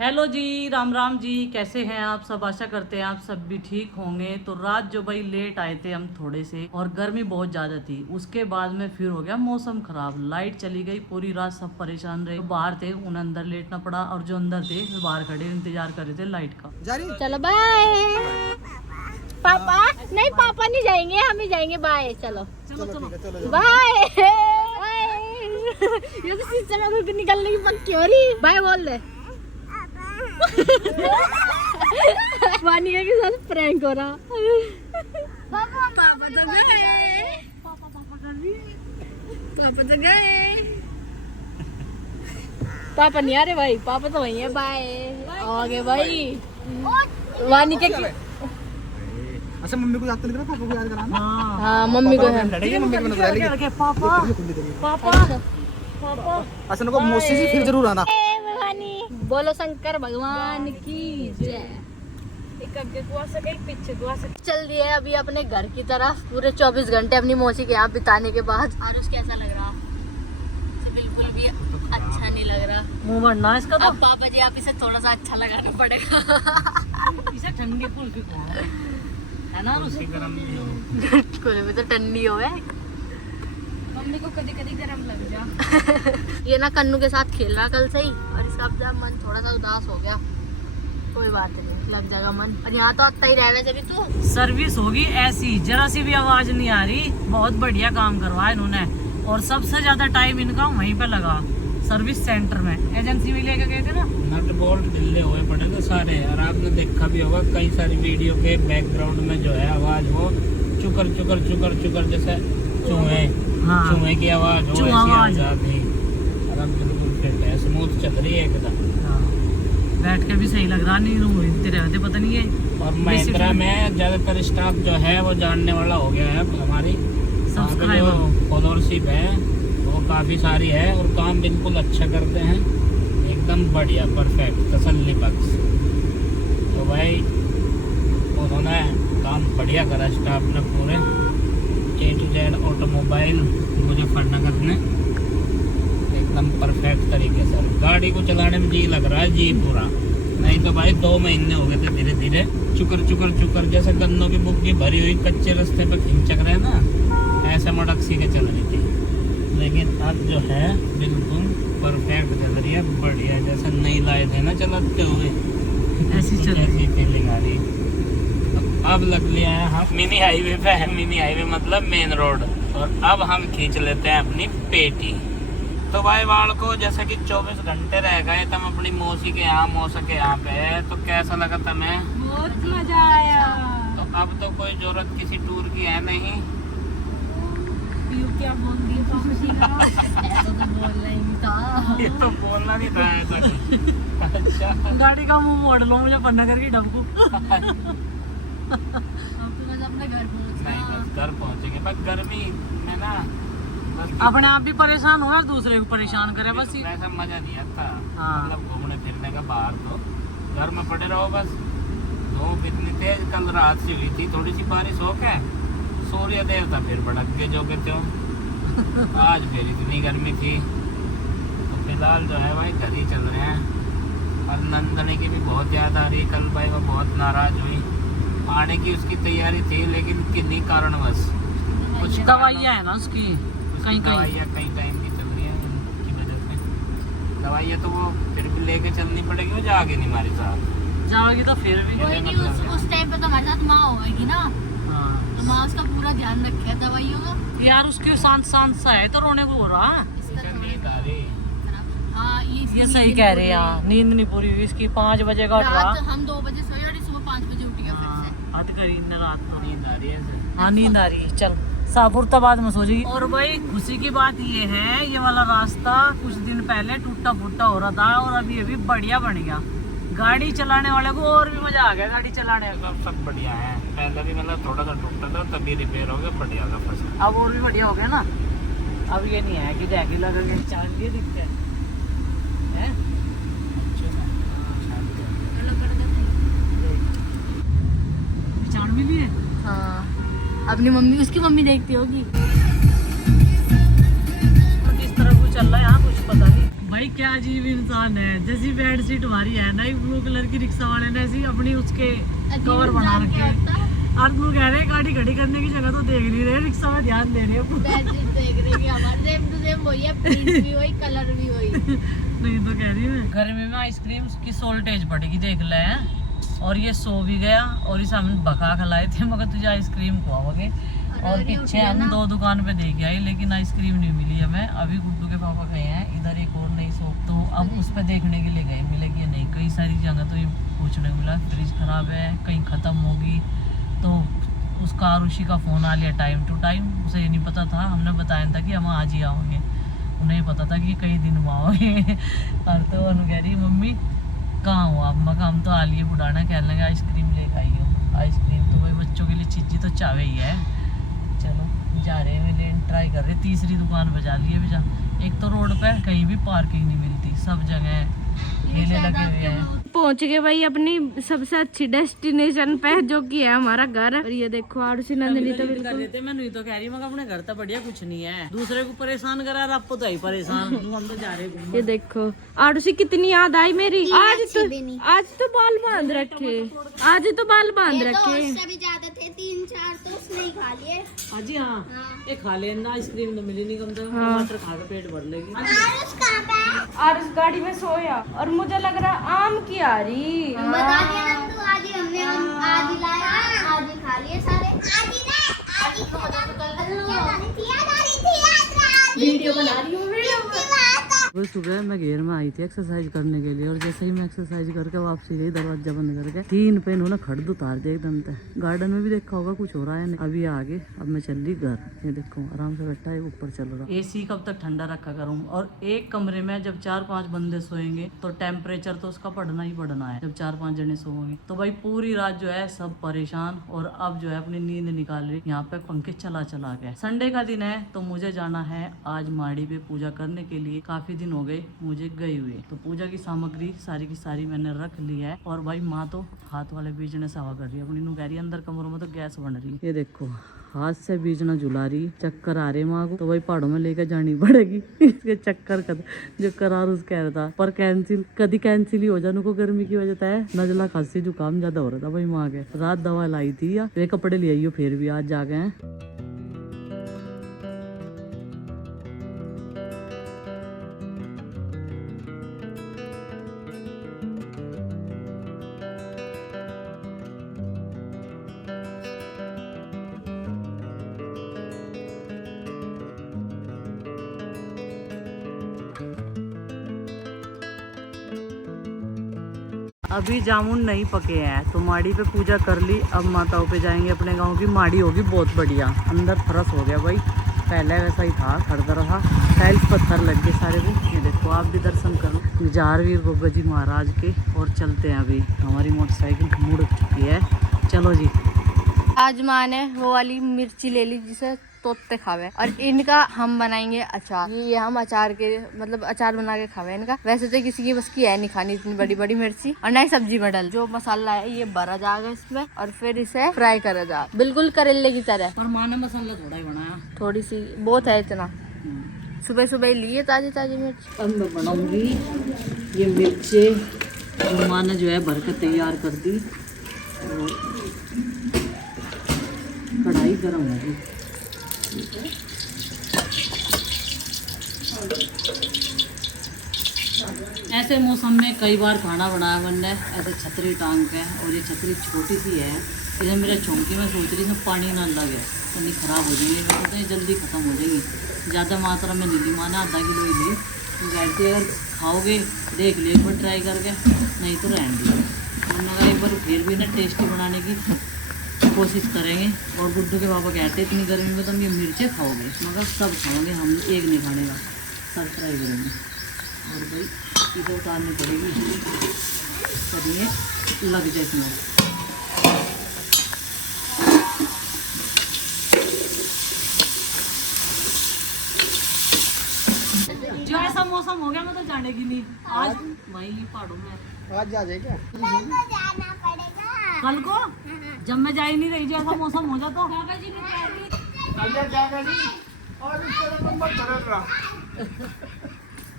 Hello जी, राम राम जी। कैसे हैं आप सब? आशा करते हैं आप सब भी ठीक होंगे। तो रात जो भाई लेट आए थे हम थोड़े से, और गर्मी बहुत ज्यादा थी। उसके बाद में फिर हो गया मौसम खराब, लाइट चली गई, पूरी रात सब परेशान रहे। बाहर थे उन्हें अंदर लेटना पड़ा, और जो अंदर थे वो बाहर खड़े इंतजार कर रहे थे लाइट का। चलो बाय पापा। नहीं पापा नहीं जाएंगे, हम ही जाएंगे। बाय। चलो बाय। ये तो सिस्टम में कोई निकलने की पक्की हो रही। बाय बोल दे। वानिका के साथ प्रैंक हो रहा। पापा तो गए। पापा तो गए। पापा नहीं आ रहे भाई, पापा तो वही है। बाय। आगे भाई वानिका की। अच्छा मम्मी को याद तो नहीं करा, पापा को याद कराना। हाँ मम्मी को है। लड़ेगी मम्मी को बुला लेगी। पापा पापा पापा। अच्छा नको मौसी जी फिर जरूर आना। बोलो शंकर भगवान की जय। एक आगे को आ सके, एक पीछे को आ सके। चल दिए अभी अपने घर की तरफ, पूरे 24 घंटे अपनी मौसी के यहाँ बिताने के बाद। आरुष कैसा लग रहा? बिल्कुल भी अच्छा नहीं लग रहा। मुंह भरना इसका तो। अब पापा जी आप इसे थोड़ा सा अच्छा लगाना पड़ेगा। इसे ठंडी फूल की है ना, उसी गरम नहीं हो। कोई भी तो ठंडी हो है। मम्मी को कभी कभी गरम लग जा। ये ना कन्नू के साथ खेल रहा कल से ही, और इसका अब मन थोड़ा सा उदास हो गया। कोई बात नहीं, लग जाएगा मन। और यहाँ तो आता ही रह रहा है तू। सर्विस होगी ऐसी, जरा सी भी आवाज नहीं आ रही। बहुत बढ़िया काम करवाया इन्होंने, और सबसे ज्यादा टाइम इनका वहीं पे लगा, सर्विस सेंटर में। एजेंसी में लेके गए थे ना, नट बोल्ट ढीले हुए पड़े थे सारे। और आपने देखा भी होगा कई सारी वीडियो के बैकग्राउंड में जो है आवाज वो चुकर चुकर चुकर चुकर जैसे चूहे, हाँ, चूहे की आवाज हो, ऐसी आवाज आती। और अब बिल्कुल फिट है, स्मूथ चल रही है एकदम। बैठ के भी सही लग रहा, नहीं इतने रहते पता नहीं है। और महिंद्रा में ज्यादातर स्टाफ जो है वो जानने वाला हो गया है। हमारी सब्सक्राइबर फॉलोअरशिप है वो काफी सारी है, और काम बिल्कुल अच्छा करते हैं, एकदम बढ़िया, परफेक्ट, तसल्ली बख्श। तो भाई उन्होंने काम बढ़िया करा स्टाफ ने पूरे। A to Z automobile Muzaffarnagar में एकदम परफेक्ट तरीके से। गाड़ी को चलाने में जी लग रहा है, जी पूरा। नहीं तो भाई 2 महीने हो गए थे धीरे धीरे चुकर चुकर चुकर, जैसे गन्नों की बुग्गी भरी हुई कच्चे रास्ते पे खिंचक रहे ना, ऐसे मटक सी के चल रही थी। लेकिन अब जो है बिल्कुल परफेक्ट चल रही है, बढ़िया, जैसे नई लाए थे ना चलाते हुए, ऐसी फीलिंग आ रही है। अब लग लिया है हम मिनी हाईवे पे है। मिनी हाईवे मतलब मेन रोड। और अब हम खींच लेते हैं अपनी पेटी। तो भाई वाल को जैसे कि 24 घंटे रह गए तुम अपनी मौसी के यहाँ, मौसा के यहाँ पे, तो कैसा लगा तुम्हें? बहुत मजा आया। तो अब तो कोई जरूरत किसी टूर की है नहीं। क्या बोल दिया? ऐसा तो बोलना ही नहीं था। ये तो बोलना नहीं था ऐसा कुछ। अच्छा, गाड़ी का मुंह मोड़ लो मुझे पन्ना करके डबकू। बस अपने घर पहुंचना। नहीं बस घर पहुंचेंगे, बस गर्मी है ना, अपने आप भी परेशान हुआ, दूसरे को परेशान करे बस। ऐसा मजा नहीं आता। हाँ। मतलब घूमने फिरने का बाहर तो घर में पड़े रहो बस। धूप इतनी तेज कल रात से हुई थी, थोड़ी सी बारिश हो के सूर्य देवता फिर भड़क के जो कहते हो। आज फिर इतनी गर्मी थी। तो फिलहाल जो है भाई घर ही चल रहे हैं। और नंदनी की भी बहुत याद आ रही है। कल भाई वो बहुत नाराज हुई, आने की उसकी तैयारी थी, लेकिन किन्हीं कारणवश कुछ दवाइयाँ है ना उसकी, कहीं दवाइयाँ कई टाइम की चल रही है उनकी वजह से। दवाइयाँ तो वो फिर भी लेके चलनी पड़ेगी, वो जाओगे नहीं हमारे साथ। जाओगी तो फिर भी कोई नहीं, उस टाइम पे तो हमारे साथ माँ होगी ना। हाँ, तो माँ उसका पूरा ध्यान रखे दवाइयों का। यार उसकी शांत शांत सा है तो रोने को हो रहा है। नींद आ रही। हाँ ये सही कह रहे हैं यार, नींद नहीं पूरी हुई इसकी। 5 बजे का रात हम 2 बजे सोए और सुबह 5 बजे उठ गया फिर से। हद करी ने रात को। नींद आ रही है। हाँ नींद आ रही है। चल सापुरताबाद में सो जाएगी। और भाई खुशी की बात ये है, ये वाला रास्ता कुछ दिन पहले टूटा फूटा हो रहा था, और अभी अभी बढ़िया बन गया। गाड़ी चलाने वाले को और भी मजा आ गया गाड़ी चलाने का। सब बढ़िया है। पहले भी मतलब थोड़ा सा टूटा था, तभी रिपेयर हो गया, बढ़िया था फसल। अब और भी बढ़िया हो गया ना। अब ये नहीं है कि जैकी लगा के चांद दिए दिखते हैं। चांद भी है। हाँ अपनी मम्मी, उसकी मम्मी देखती होगी। किस तरह को चल रहा है यहाँ कुछ पता नहीं। भाई भाई क्या अजीब इंसान है, जैसी बेड सीट हमारी है ना, ब्लू कलर की रिक्शा वाले ने ऐसी अपनी उसके कवर बना रखे हैं। और तू कह रहे गाड़ी खड़ी करने की जगह तो देख नहीं रहे, रिक्शा में ध्यान दे रहे हैं। बेड सीट देख रहे हैं हमारे, सेम टू सेम वही है, प्रिंट भी वही, कलर भी वही। नहीं तो कह रही मैं गर्मी में आइसक्रीम की सोल्टेज बढ़ेगी देख ले हैं। और ये सो भी गया और इसे हमने बका खिलाए थे, मगर तुझे आइसक्रीम खुआओगे। और पीछे हम 2 दुकान पे देख आई लेकिन आइसक्रीम नहीं मिली हमें। अभी गुड्डू के पापा गए हैं इधर एक और नई शॉप, तो अब उस पे देखने के लिए गए मिलेगी या नहीं। कई सारी जगह तो ये पूछने को मिला फ्रिज खराब है, कहीं ख़त्म होगी। तो उसका आरुषि का फ़ोन आ लिया टाइम टू टाइम, उसे ये नहीं पता था, हमने बताया था कि हम आज ही आओगे, उन्हें पता था कि कई दिन में आओगे। और तो उन्होंने कह रही मम्मी कहाँ हो आप, मगर हम तो आ लिए बुढ़ाना, कहने लगे आइसक्रीम ले आई हो। आइसक्रीम तो भाई बच्चों के लिए चीज़ी तो चावे ही है। चलो जा रहे हैं लेने, ट्राई कर रहे, तीसरी दुकान बजा लिए भैया। एक तो रोड पे कहीं भी पार्किंग नहीं मिलती, सब जगह ठेले लगे हुए हैं। पहुंच गए भाई अपनी सबसे अच्छी डेस्टिनेशन पे, जो कि है हमारा घर। और ये देखो आरुषि नंदिनी तो कर रहे थे, मैं नहीं तो कह रही मगर अपने घर तो बढ़िया कुछ नहीं है, दूसरे को परेशान करा और आपको तो ही परेशान। हम तो जा रहे हैं। ये देखो आरुषि कितनी याद आई मेरी। आज तो बाल बांध रखे, आज तो बाल बांध रखे। भी ज्यादा थे 3-4 तो उसने ही खा लिए। हाँ जी हाँ, ये खा लेना, आइसक्रीम तो मिली नहीं, कम से कम टमाटर खा के पेट भर लेगी। आरुष गाड़ी में सोया और मुझे लग रहा आम की आ रही। बता दिया ना तू, आज ही हमने आज ही लाया, आज ही खा लिए सारे। वीडियो बना रही हूँ, वो सुबह मैं घेर में आई थी एक्सरसाइज करने के लिए, और जैसे ही मैं एक्सरसाइज करके वापसी गई दरवाजा बंद करके 3 पे इन्होंने खड़ उतार दिया एकदम तक। गार्डन में भी देखा होगा कुछ हो रहा है नहीं। अभी आगे अब मैं चल रही घर, ये देखो आराम से बैठा है ऊपर चल रहा। एसी कब तक ठंडा रखा करूँ, और एक कमरे में जब 4-5 बंदे सोएंगे तो टेम्परेचर तो उसका बढ़ना ही बढ़ना है। जब 4-5 जने सोएंगे तो भाई पूरी रात जो है सब परेशान, और अब जो है अपनी नींद निकाल रही यहाँ पे पंखे चला चला के। संडे का दिन है तो मुझे जाना है आज माड़ी पे पूजा करने के लिए। काफी दिन हो गए मुझे गए हुए, तो पूजा की सामग्री सारी की सारी मैंने रख ली है। और भाई माँ तो हाथ वाले बीजने से हवा कर रही है अपनी, नु कह रही है अंदर कमरों में तो गैस बन रही है। ये देखो हाथ से बीजना झुला रही, चक्कर आ रहे माँ को, तो भाई पहाड़ों में लेकर जानी पड़ेगी। इसके चक्कर कर जो करार उस कह रहा था, पर कैंसिल कभी कैंसिल ही हो जाने को, गर्मी की वजह है। नजला खांसी जुकाम ज्यादा हो रहा था भाई माँ के। रात दवा लाई थी या वे कपड़े ले आई हो, फिर भी आज जा गए हैं। अभी जामुन नहीं पके हैं तो माड़ी पे पूजा कर ली। अब माताओं पे जाएंगे अपने गांव की। माड़ी होगी बहुत बढ़िया, अंदर फरस हो गया भाई, पहले वैसा ही था, खड़ता रहा, टाइल्स पत्थर लग गए सारे भी। ये देखो आप भी दर्शन करो जारवीर गोगा जी महाराज के। और चलते हैं, अभी हमारी मोटरसाइकिल मुड़ चुकी है। चलो जी। आज माँ ने वो वाली मिर्ची ले ली जिसे तोते खावे, और इनका हम बनाएंगे अचार। ये हम अचार के मतलब अचार बना के खावे इनका। वैसे तो किसी की बस की है नहीं खानी इतनी बड़ी बड़ी मिर्ची, और ना ही सब्जी में डल। जो मसाला है ये भरा जाएगा इसमें, और फिर इसे फ्राई करा जाएगा बिल्कुल करेले की तरह। पर माँ ने मसाला थोड़ा ही बनाया, थोड़ी सी बहुत है इतना। सुबह सुबह लिए ताजी ताजी मिर्च। अब मैं बनाऊंगी ये मिर्चे, माँ ने जो है भर के तैयार कर दी। और कढ़ाई गर्म होगी। ऐसे मौसम में कई बार खाना बनाया मैंने ऐसे छतरी टांग के, और ये छतरी छोटी सी है। इधर मेरा चौंकी में सोच रही इसमें पानी ना लगे तो नहीं खराब हो जाएंगे, मैं तो जल्दी ख़त्म हो जाएगी। ज़्यादा मात्रा में नहीं ली, माना आधा किलो ही ली। तो कहती अगर खाओगे देख लियो एक बार ट्राई करके, नहीं तो रहने दी। मगर एक बार फिर भी ना टेस्टी बनाने की कोशिश करेंगे। और गुड्डू के पापा कहते इतनी गर्मी में तो हम ये मिर्चें खाओगे, मगर सब खाओगे, हम एक नहीं खाने का, सब ट्राई करेंगे। और भाई इसे उतारनी पड़ेगी, करिए लग जाए इसमें। जो ऐसा मौसम हो गया मैं तो जाने की नहीं आज वही पहाड़ों में। आज जा जाए क्या? जाना पड़ेगा कल को जब मैं जा ही नहीं रही, जो ऐसा मौसम हो जाता।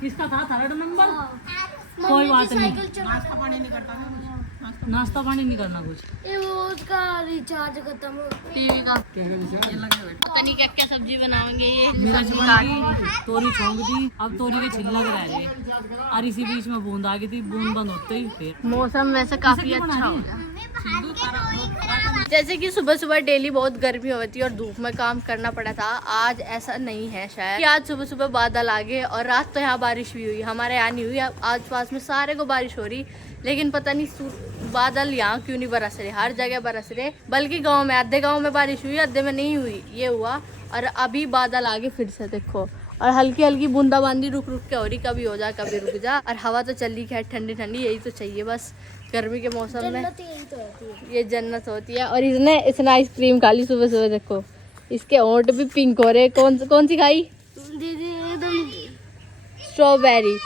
किसका था थर्ड नंबर? कोई बात नहीं, नाश्ता पानी नहीं करना कुछ। ये वो उसका रिचार्ज खत्म, टीवी का। पता नहीं क्या क्या सब्जी बनाएंगे ये। मिर्च बन गई, तोरी छोंक दी, अब तोरी के छिलक रह गए और इसी बीच में बूंद आ गई थी, बूंद बंद होते ही फिर मौसम वैसे काफी अच्छा हो गया। जैसे कि सुबह सुबह डेली बहुत गर्मी होती है और धूप में काम करना पड़ा था, आज ऐसा नहीं है शायद कि आज सुबह सुबह बादल आ गए और रात तो यहाँ बारिश भी हुई। हमारे यहाँ नहीं हुई, आज पास में सारे को बारिश हो रही, लेकिन पता नहीं बादल यहाँ क्यों नहीं बरस रहे। हर जगह बरस रहे, बल्कि गांव में आधे गांव में बारिश हुई, आधे में नहीं हुई, ये हुआ। और अभी बादल आ गए फिर से, देखो, और हल्की हल्की बूंदाबांदी रुक रुक के हो रही, कभी हो जा कभी रुक जा। और हवा तो चल रही है ठंडी ठंडी, यही तो चाहिए बस गर्मी के मौसम में, ये जन्नत होती है। और इसने आइसक्रीम खा ली सुबह सुबह, देखो इसके होंठ भी पिंक हो रहे। कौन सी खाई? स्ट्रॉबेरी।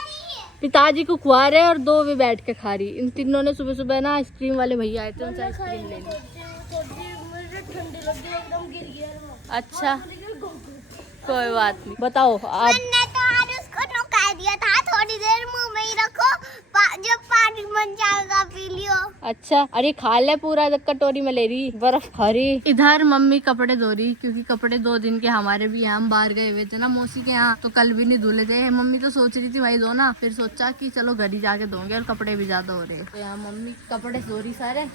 पिताजी को खुआ रहे और दो भी बैठ के खा रही। इन तीनों ने सुबह सुबह ना आइसक्रीम वाले भैया आए थे, उनसे आइसक्रीम ले ली। अच्छा कोई बात नहीं, बताओ आप। मैंने तो आज उसको नुका दिया था, थोड़ी देर मुंह में ही रखो, जब पानी बन जाएगा पी लियो। अच्छा, अरे खा ले पूरा, कटोरी में ले रही, बर्फ खा रही। इधर मम्मी कपड़े धो रही, क्योंकि कपड़े 2 दिन के हमारे भी हैं, हम बाहर गए हुए थे ना मौसी के यहाँ, तो कल भी नहीं धुले थे। मम्मी तो सोच रही थी भाई धो ना, फिर सोचा कि चलो घर ही जाके धोंगे, और कपड़े भी ज्यादा हो रहे। तो यहाँ मम्मी कपड़े धो रही सारे।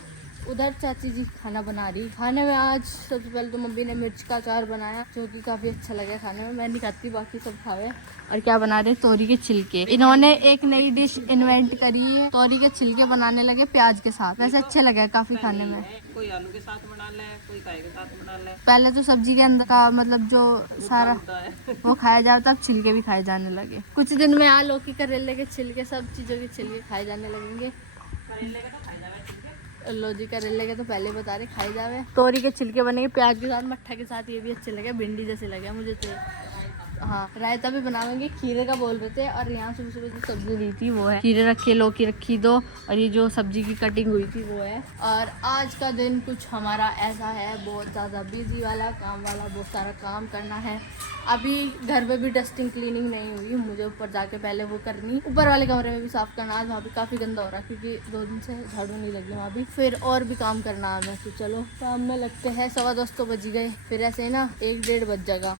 उधर चाची जी खाना बना रही। खाने में आज सबसे पहले तो मम्मी ने मिर्च का अचार बनाया, जो कि काफ़ी अच्छा लगा खाने में। मैं नहीं खाती, बाकी सब खावे। और क्या बना रहे? तोरी के छिलके। इन्होंने एक नई डिश इन्वेंट करी है, तोरी के छिलके बनाने लगे प्याज के साथ। वैसे अच्छे लगे काफ़ी खाने में। कोई आलू के साथ बना ले, कोई काय के साथ बना ले। पहले तो सब्जी के अंदर का मतलब जो सारा वो खाया जाता, अब छिलके भी खाए जाने लगे। कुछ दिन में यहाँ लौकी करेले के छिलके, सब चीज़ों के छिलके खाए जाने लगेंगे। लो जी, करेले के तो पहले बता रहे खाए जावे। तोरी के छिलके बनेंगे प्याज के साथ, मट्ठा के साथ, ये भी अच्छे लगे, भिंडी जैसे लगे मुझे तो। हाँ, रायता भी बनाएंगे, खीरे का बोल रहे थे। और यहाँ सुबह सुबह जो सब्जी ली थी वो है, खीरे रखे, लौकी रखी 2, और ये जो सब्जी की कटिंग हुई थी वो है। और आज का दिन कुछ हमारा ऐसा है, बहुत ज़्यादा बिजी वाला, काम वाला, बहुत सारा काम करना है। अभी घर में भी डस्टिंग क्लीनिंग नहीं हुई, मुझे ऊपर जाके पहले वो करनी। ऊपर वाले कमरे में भी साफ करना, आज वहाँ भी काफ़ी गंदा हो रहा है, क्योंकि 2 दिन से झाड़ू नहीं लगी वहाँ भी। फिर और भी काम करना है हमें, तो चलो काम में लगते हैं। 2:15 तो बज गए, फिर ऐसे ही ना 1-1:30 बज जाएगा।